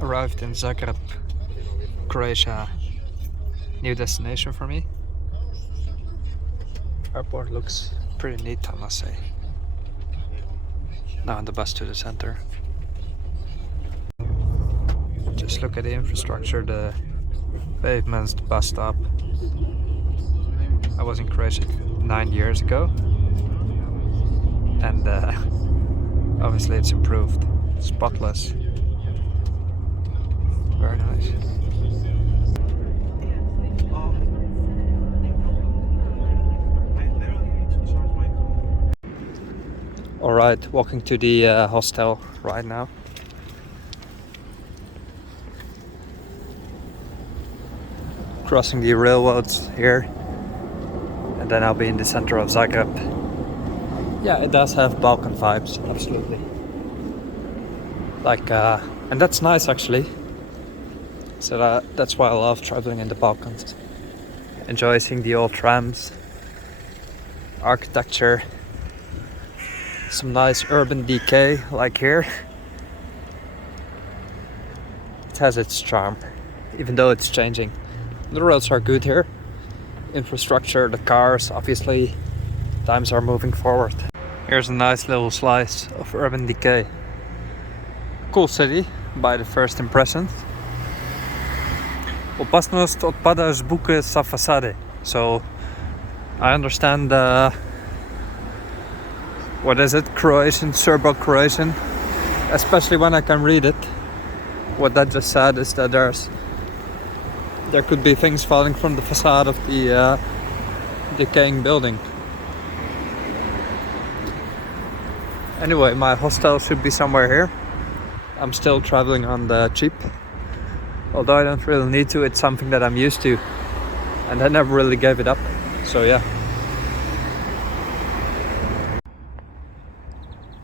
Arrived in Zagreb, Croatia. New destination for me. Airport looks pretty neat, I must say. Now on the bus to the center. Just look at the infrastructure, the pavements, the bus stop. I was in Croatia 9 years ago, and obviously it's improved. Spotless. Very nice. Alright, walking to the hostel right now. Crossing the railroads here, and then I'll be in the center of Zagreb. Yeah, it does have Balkan vibes, absolutely. And that's nice actually. So that's why I love traveling in the Balkans. Enjoy seeing the old trams, architecture, some nice urban decay like here. It has its charm, even though it's changing. The roads are good here. Infrastructure, the cars, obviously, times are moving forward. Here's a nice little slice of urban decay. Cool city by the first impressions. Opasnost odpada zbuky sa fasady. So I understand what is it? Croatian, Serbo-Croatian. Especially when I can read it. What that just said is that there could be things falling from the facade of the decaying building. Anyway, my hostel should be somewhere here. I'm still traveling on the cheap. Although I don't really need to, it's something that I'm used to. And I never really gave it up. So yeah.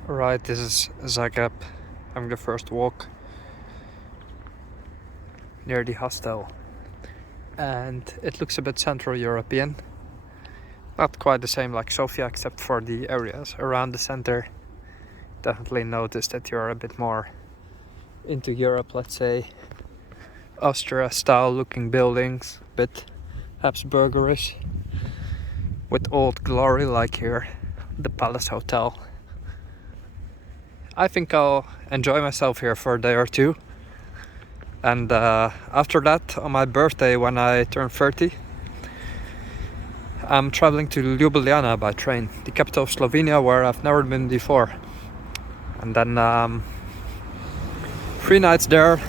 Alright, this is Zagreb. I'm the first walk near the hostel. And it looks a bit Central European. Not quite the same like Sofia, except for the areas around the center. Definitely notice that you're a bit more into Europe, let's say. Austria style looking buildings, a bit Habsburgerish, with old glory like here, the Palace Hotel. I think I'll enjoy myself here for a day or two. And after that, on my birthday, when I turn 30, I'm traveling to Ljubljana by train, the capital of Slovenia, where I've never been before. And then 3 nights there.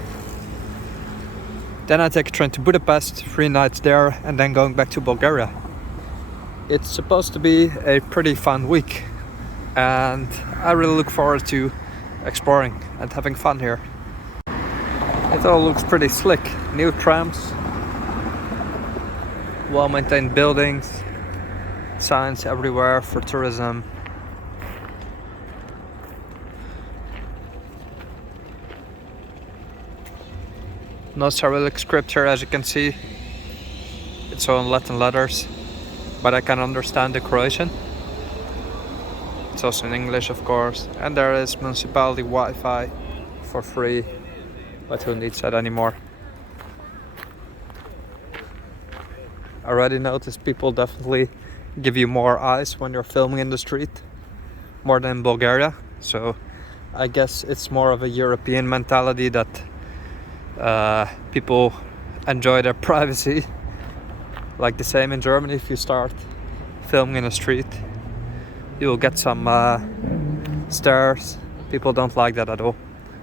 Then I take a train to Budapest, 3 nights there, and then going back to Bulgaria. It's supposed to be a pretty fun week, and I really look forward to exploring and having fun here. It all looks pretty slick. New trams, well-maintained buildings, signs everywhere for tourism. No Cyrillic script here, as you can see. It's all in Latin letters, but I can understand the Croatian. It's also in English, of course. And there is municipality Wi-Fi for free, but who needs that anymore? I already noticed people definitely give you more eyes when you're filming in the street, more than in Bulgaria. So I guess it's more of a European mentality that people enjoy their privacy. Like the same in Germany, if you start filming in a street, you will get some stares. People don't like that at all.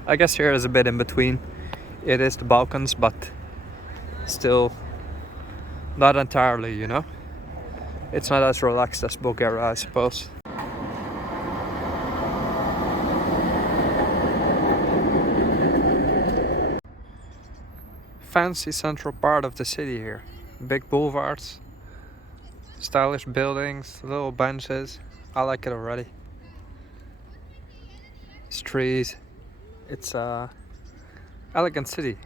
I guess here is a bit in between. It is the Balkans, but still not entirely, you know? It's not as relaxed as Bulgaria, I suppose. Fancy central part of the city here. Big boulevards, stylish buildings, little benches. I like it already. It's trees. It's a elegant city.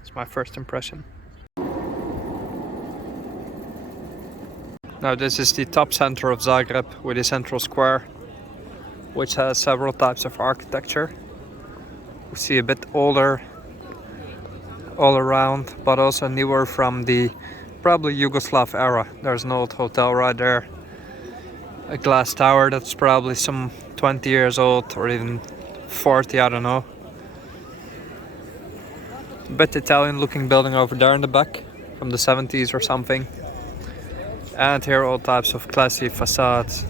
It's my first impression. Now this is the top center of Zagreb with a central square, which has several types of architecture. We see a bit older all around, but also newer from the probably Yugoslav era. There's an old hotel right there, a glass tower that's probably some 20 years old or even 40, I don't know. A bit Italian looking building over there in the back from the 70s or something. And here all types of classy facades.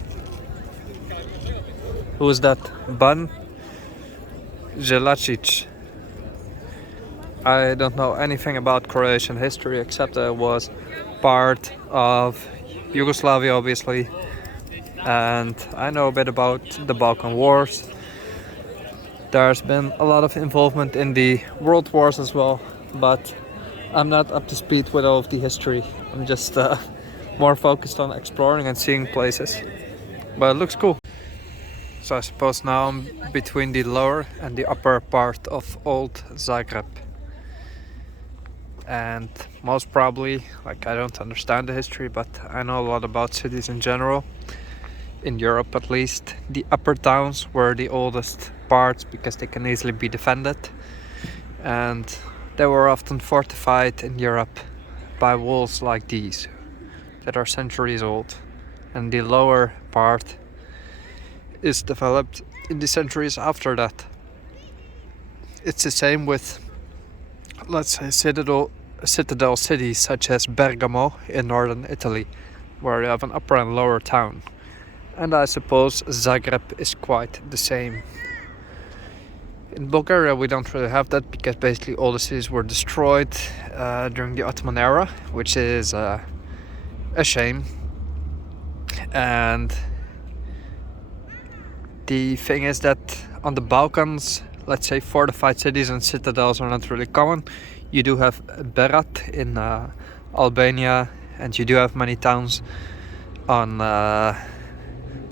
Who is that? Ban Jelacic. I don't know anything about Croatian history except that it was part of Yugoslavia, obviously. And I know a bit about the Balkan Wars. There's been a lot of involvement in the World Wars as well, but I'm not up to speed with all of the history. I'm just more focused on exploring and seeing places. But it looks cool. So I suppose now I'm between the lower and the upper part of old Zagreb. And most probably, like, I don't understand the history, but I know a lot about cities in general. In Europe at least, the upper towns were the oldest parts because they can easily be defended. And they were often fortified in Europe by walls like these that are centuries old. And the lower part is developed in the centuries after that. It's the same with, let's say, citadel cities such as Bergamo in northern Italy, where you have an upper and lower town. And I suppose Zagreb is quite the same. In Bulgaria we don't really have that because basically all the cities were destroyed during the Ottoman era, which is a shame. And the thing is that on the Balkans, let's say, fortified cities and citadels are not really common. You do have Berat in Albania, and you do have many towns on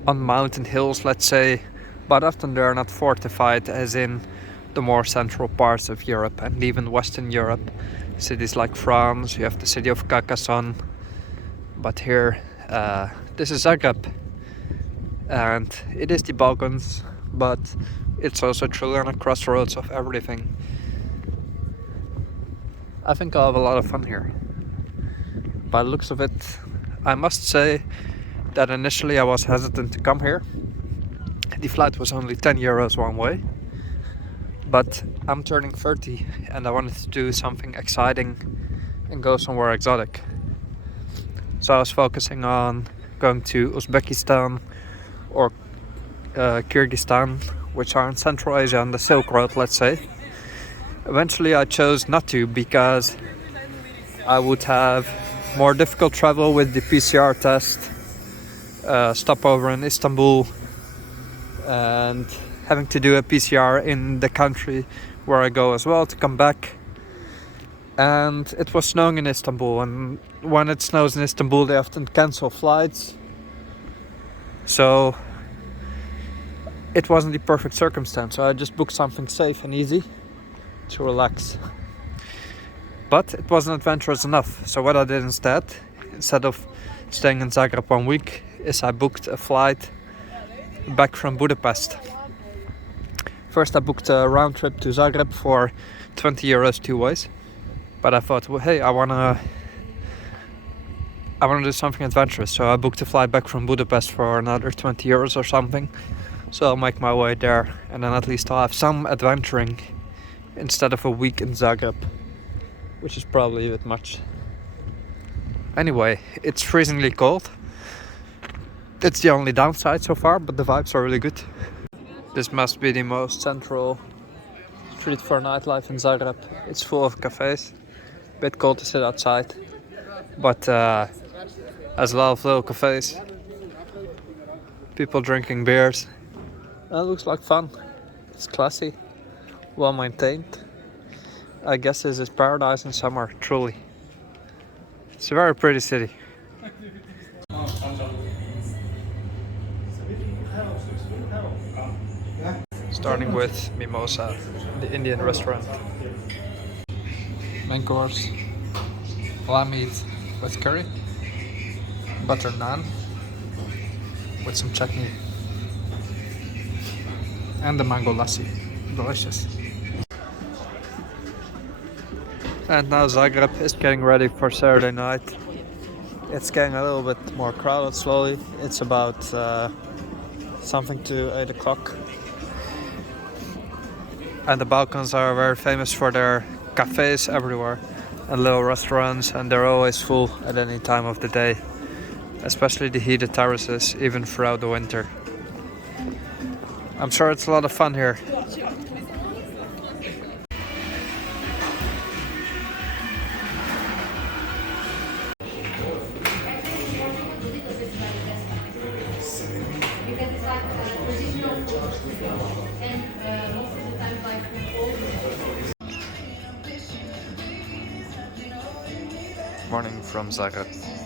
mountain hills, let's say, but often they are not fortified as in the more central parts of Europe and even Western Europe. Cities like France, you have the city of Carcassonne, but here this is Zagreb, and it is the Balkans, but it's also truly on a crossroads of everything. I think I'll have a lot of fun here. By the looks of it, I must say that initially I was hesitant to come here. The flight was only 10 euros one way, but I'm turning 30 and I wanted to do something exciting and go somewhere exotic. So I was focusing on going to Uzbekistan or Kyrgyzstan, which are in Central Asia on the Silk Road, let's say. Eventually I chose not to because I would have more difficult travel with the PCR test, stopover in Istanbul, and having to do a PCR in the country where I go as well to come back. And it was snowing in Istanbul, and when it snows in Istanbul they often cancel flights. So it wasn't the perfect circumstance, so I just booked something safe and easy to relax. But it wasn't adventurous enough, so what I did instead of staying in Zagreb 1 week, is I booked a flight back from Budapest. First I booked a round trip to Zagreb for 20 euros 2 ways, but I thought, well, hey, I wanna do something adventurous, so I booked a flight back from Budapest for another 20 euros or something. So I'll make my way there, and then at least I'll have some adventuring instead of a week in Zagreb, which is probably a bit much. Anyway, it's freezingly cold. It's the only downside so far, but the vibes are really good. This must be the most central street for nightlife in Zagreb. It's full of cafes. Bit cold to sit outside, but has a lot of little cafes. People drinking beers. It looks like fun. It's classy, well maintained. I guess this is paradise in summer, truly. It's a very pretty city. Starting with mimosa, the Indian restaurant. Main course, lamb meat with curry, butter naan with some chutney, and the mango lassi. Delicious. And now Zagreb is getting ready for Saturday night. It's getting a little bit more crowded slowly. It's about something to 8 o'clock. And the Balkans are very famous for their cafes everywhere and little restaurants, and they're always full at any time of the day, especially the heated terraces, even throughout the winter. I'm sure it's a lot of fun here. Morning from Zagreb.